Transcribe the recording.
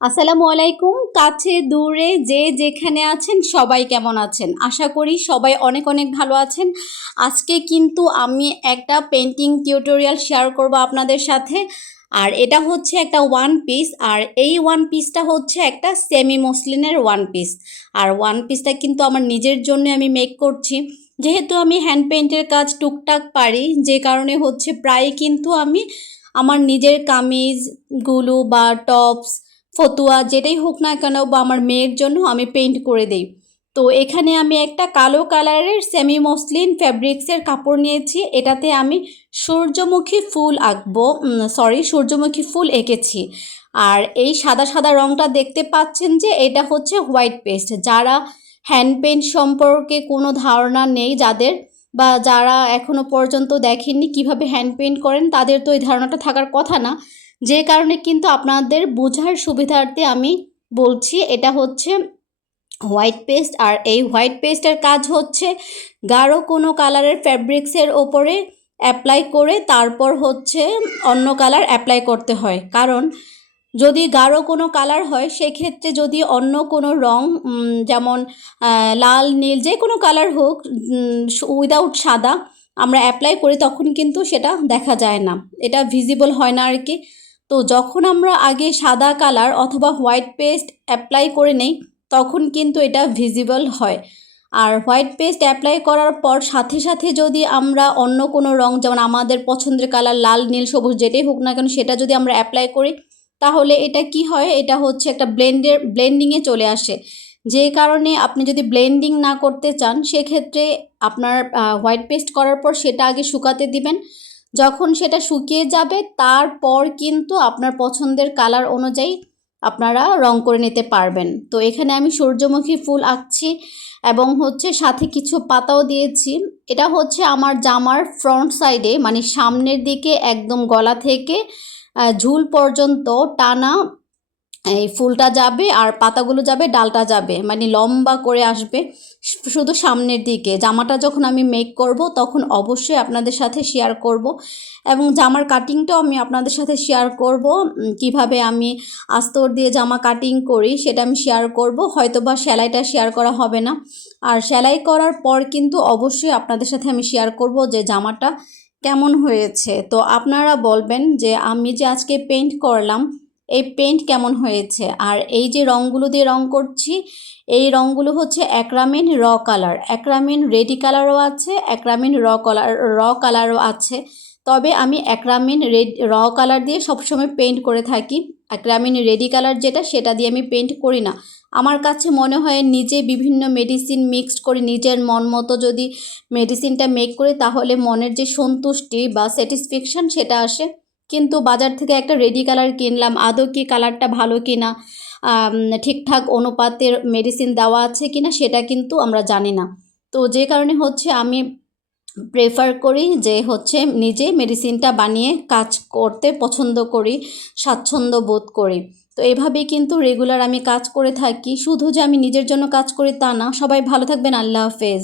আসসালামু আলাইকুম। কাছে দূরে যে যেখানে আছেন সবাই কেমন আছেন? আশা করি সবাই অনেক অনেক ভালো আছেন। আজকে কিন্তু আমি একটা পেন্টিং টিউটোরিয়াল শেয়ার করব আপনাদের সাথে। আর এটা হচ্ছে একটা ওয়ান পিস, আর এই ওয়ান পিসটা হচ্ছে একটা সেমি মসলিনের ওয়ান পিস। আর ওয়ান পিসটা কিন্তু আমার নিজের জন্য আমি মেক করছি। যেহেতু আমি হ্যান্ড পেইন্টের কাজ টুকটাক পারি, যে কারণে হচ্ছে প্রায় কিন্তু আমি আমার নিজের কামিজগুলো বা টপস, ফতুয়া যেটাই হোক না কেন বা আমার মেয়ের জন্য আমি পেইন্ট করে দেই। তো এখানে আমি একটা কালো কালারের সেমি মসলিন ফ্যাব্রিক্সের কাপড় নিয়েছি। এটাতে আমি সূর্যমুখী ফুল আঁকবো, সূর্যমুখী ফুল এঁকেছি। আর এই সাদা সাদা রঙটা দেখতে পাচ্ছেন যে এটা হচ্ছে হোয়াইট পেস্ট। যারা হ্যান্ড পেইন্ট সম্পর্কে কোনো ধারণা নেই যাদের, বা যারা এখনো পর্যন্ত দেখেননি কিভাবে হ্যান্ড পেইন্ট করেন, তাদের তো এই ধারণাটা থাকার কথা না। যে কারণে কিন্তু আপনাদের বোঝার সুবিধার্থে আমি বলছি, এটা হচ্ছে হোয়াইট পেস্ট। আর এই হোয়াইট পেস্টের কাজ হচ্ছে গাঢ় কোনো কালারের ফ্যাব্রিক্সের ওপরে অ্যাপ্লাই করে তারপর হচ্ছে অন্য কালার অ্যাপ্লাই করতে হয়। কারণ যদি গাঢ় কোনো কালার হয় সেক্ষেত্রে যদি অন্য কোনো রং, যেমন লাল নীল যে কোনো কালার হোক, উইদাউট সাদা আমরা অ্যাপ্লাই করি তখন কিন্তু সেটা দেখা যায় না, এটা ভিজিবল হয় না আর কি। তো যখন আমরা আগে সাদা কালার অথবা হোয়াইট পেস্ট অ্যাপ্লাই করে নেই তখন কিন্তু এটা ভিজিবল হয়। আর হোয়াইট পেস্ট অ্যাপ্লাই করার পর সাথে সাথে যদি আমরা অন্য কোনো রং, যেমন আমাদের পছন্দের কালার লাল নীল সবুজ যেটাই হোক না কেন, সেটা যদি আমরা অ্যাপ্লাই করি তাহলে এটা কি হয়, এটা হচ্ছে একটা ব্লেন্ডিংয়ে চলে আসে। যে কারণে আপনি যদি ব্লেন্ডিং না করতে চান সেক্ষেত্রে আপনার হোয়াইট পেস্ট করার পর সেটা আগে শুকাতে দিবেন। যখন সেটা শুকিয়ে যাবে তারপর কিন্তু আপনার পছন্দের কালার অনুযায়ী আপনারা রং করে নিতে পারবেন। তো এখানে আমি সূর্যমুখী ফুল আঁকছি এবং হচ্ছে সাথে কিছু পাতাও দিয়েছি। এটা হচ্ছে আমার জামার ফ্রন্ট সাইডে, মানে সামনের দিকে একদম গলা থেকে ঝুল পর্যন্ত টানা এই ফুলটা যাবে আর পাতাগুলো যাবে, ডালটা যাবে, মানে লম্বা করে আসবে শুধু সামনের দিকে। জামাটা যখন আমি মেক করব তখন অবশ্যই আপনাদের সাথে শেয়ার করব, এবং জামার কাটিংটাও আমি আপনাদের সাথে শেয়ার করব। কিভাবে আমি আস্তর দিয়ে জামা কাটিং করি সেটা আমি শেয়ার করব, হয়তোবা সেলাইটা শেয়ার করা হবে না। আর সেলাই করার পর কিন্তু অবশ্যই আপনাদের সাথে আমি শেয়ার করব যে জামাটা কেমন হয়েছে। তো আপনারা বলবেন যে আমি যে আজকে পেইন্ট করলাম এই পেইন্ট কেমন হয়েছে। আর এই যে রঙগুলো দিয়ে রং করছি, এই রঙগুলো হচ্ছে অ্যাক্রামিন র কালার। অ্যাক্রামিন রেডি কালারও আছে, অ্যাক্রামিন র কালারও আছে। তবে আমি অ্যাক্রামিন র কালার দিয়ে সবসময় পেইন্ট করে থাকি। অ্যাক্রামিন রেডি কালার যেটা, সেটা দিয়ে আমি পেইন্ট করি না। আমার কাছে মনে হয় নিজে বিভিন্ন মেডিসিন মিক্সড করে নিজের মন মতো যদি মেডিসিনটা মেক করি তাহলে মনের যে সন্তুষ্টি বা স্যাটিসফ্যাকশান সেটা আসে। কিন্তু বাজার থেকে একটা রেডি কালার কিনলাম, আদৌ কি কালারটা ভালো কিনা, ঠিকঠাক অনুপাতের মেডিসিন দেওয়া আছে কিনা সেটা কিন্তু আমরা জানি না। তো যে কারণে হচ্ছে আমি প্রেফার করি যে হচ্ছে নিজে মেডিসিনটা বানিয়ে কাজ করতে পছন্দ করি, স্বাচ্ছন্দ্য বোধ করি। তো এভাবেই কিন্তু রেগুলার আমি কাজ করে থাকি। শুধু যে আমি নিজের জন্য কাজ করি তা না। সবাই ভালো থাকবেন। আল্লাহ হাফেজ।